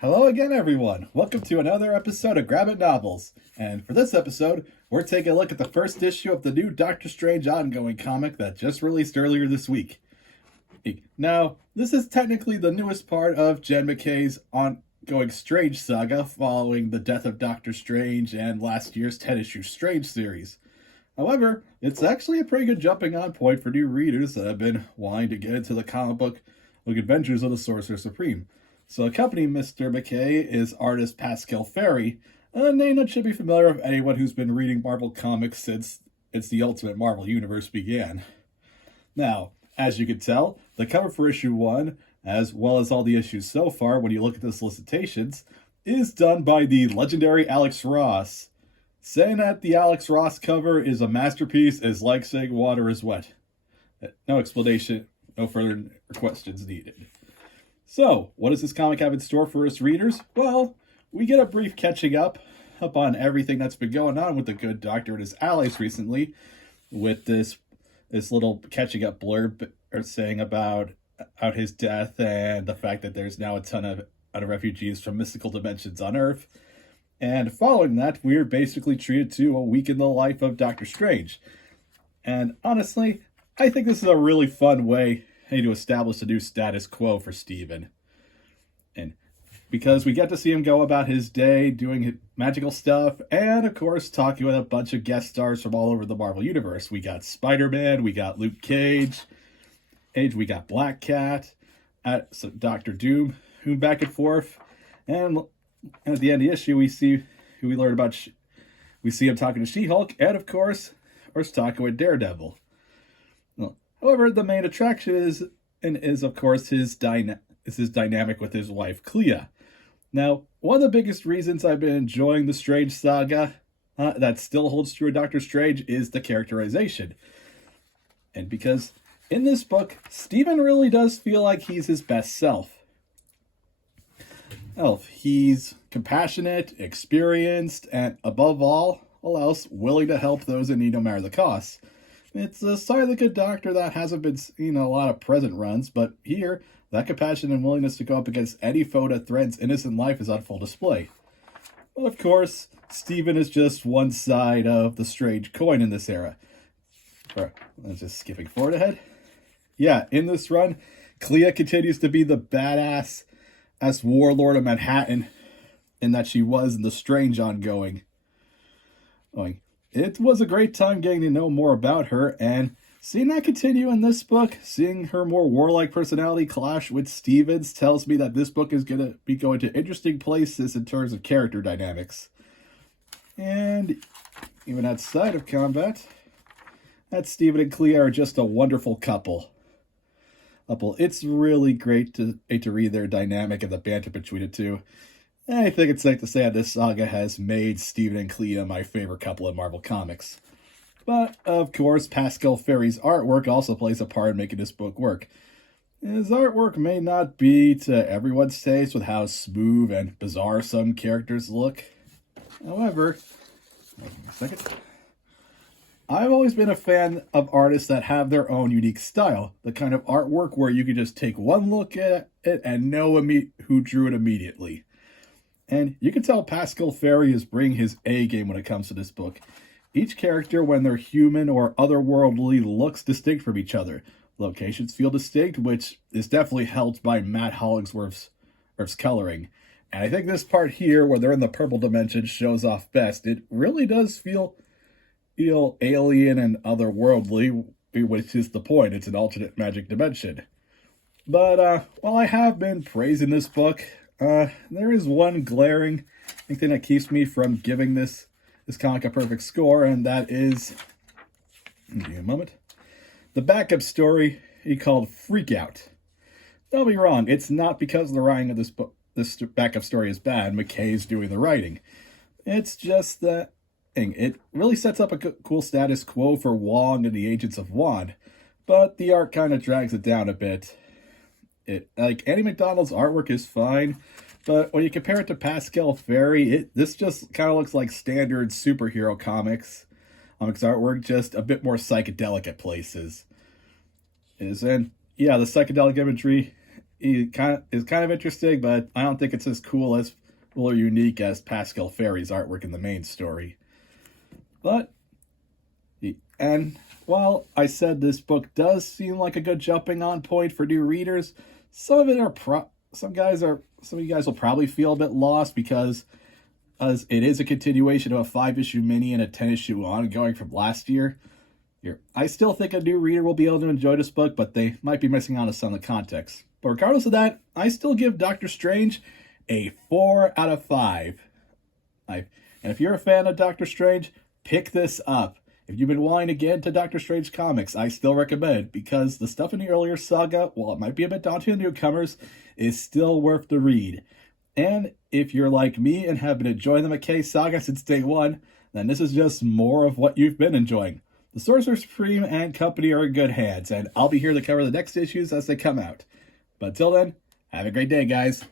Hello again, everyone. Welcome to another episode of Grab It Novels. And for this episode, we're taking a look at the first issue of the new Doctor Strange ongoing comic that just released earlier this week. Now, this is technically the newest part of Jed MacKay's ongoing Strange Saga following the death of Doctor Strange and last year's 10-issue Strange series. However, it's actually a pretty good jumping on point for new readers that have been wanting to get into the comic book adventures of the Sorcerer Supreme. So accompanying Mr. MacKay is artist Pasqual Ferry, a name that should be familiar with anyone who's been reading Marvel Comics since the Ultimate Marvel Universe began. Now, as you can tell, the cover for issue 1, as well as all the issues so far when you look at the solicitations, is done by the legendary Alex Ross. Saying that the Alex Ross cover is a masterpiece is like saying water is wet. No explanation, no further questions needed. So, what does this comic have in store for us readers? Well, we get a brief catching up on everything that's been going on with the good doctor and his allies recently, with this little catching up blurb saying about his death and the fact that there's now a ton of refugees from mystical dimensions on Earth. And following that, we're basically treated to a week in the life of Doctor Strange. And honestly, I think this is a really fun way to establish a new status quo for Steven. And because we get to see him go about his day doing magical stuff, and of course talking with a bunch of guest stars from all over the Marvel Universe. We got Spider-Man, we got Luke Cage, we got Black Cat, Doctor Doom, who back and forth. And at the end of the issue, we see who we learn about. We see him talking to She-Hulk, and of course talking with Daredevil. However, the main attraction is of course his dynamic with his wife Clea. Now, one of the biggest reasons I've been enjoying the Strange Saga that still holds true in Doctor Strange is the characterization. And because in this book, Steven really does feel like he's his best self. He's compassionate, experienced, and above all else, willing to help those in need no matter the cost. It's a sign of the good doctor that hasn't been seen in a lot of present runs, but here, that compassion and willingness to go up against any foe that threatens innocent life is on full display. But of course, Steven is just one side of the strange coin in this era. Let's just skipping forward ahead. Yeah, in this run, Clea continues to be the badass as warlord of Manhattan, in that she was in the Strange ongoing. It was a great time getting to know more about her, and seeing that continue in this book, seeing her more warlike personality clash with Steven's, tells me that this book is going to be going to interesting places in terms of character dynamics. And even outside of combat, that Steven and Clea are just a wonderful couple. It's really great to read their dynamic and the banter between the two. I think it's safe to say that this saga has made Steven and Clea my favorite couple in Marvel Comics. But, of course, Pasqual Ferry's artwork also plays a part in making this book work. His artwork may not be to everyone's taste with how smooth and bizarre some characters look. However, wait a second. I've always been a fan of artists that have their own unique style. The kind of artwork where you can just take one look at it and know who drew it immediately. And you can tell Pasqual Ferry is bringing his A game when it comes to this book. Each character, when they're human or otherworldly, looks distinct from each other. Locations feel distinct, which is definitely helped by Matt Hollingsworth's coloring. And I think this part here, where they're in the purple dimension, shows off best. It really does feel alien and otherworldly, which is the point. It's an alternate magic dimension. But while I have been praising this book, there is one glaring thing that keeps me from giving this comic a perfect score, and that is, give me a moment, the backup story he called Freak Out. Don't be wrong, it's not because the writing of this backup story is bad. MacKay's doing the writing. It's just that it really sets up a cool status quo for Wong and the Agents of Wand, but the art kind of drags it down a bit. Andy McDonald's artwork is fine, but when you compare it to Pasqual Ferry, this just kind of looks like standard superhero comics artwork, just a bit more psychedelic at places. The psychedelic imagery he is kind of interesting, but I don't think it's as cool as or unique as Pasqual Ferry's artwork in the main story. But, and while I said this book does seem like a good jumping on point for new readers, some of you guys will probably feel a bit lost because as it is a continuation of a 5-issue mini and a 10-issue ongoing from last year. I still think a new reader will be able to enjoy this book, but they might be missing out on some of the context. But regardless of that, I still give Doctor Strange a 4 out of 5. And if you're a fan of Doctor Strange, pick this up. If you've been wanting to get into Doctor Strange comics, I still recommend, because the stuff in the earlier saga, while it might be a bit daunting to newcomers, is still worth the read. And if you're like me and have been enjoying the MacKay Saga since day one, then this is just more of what you've been enjoying. The Sorcerer Supreme and company are in good hands, and I'll be here to cover the next issues as they come out. But until then, have a great day, guys.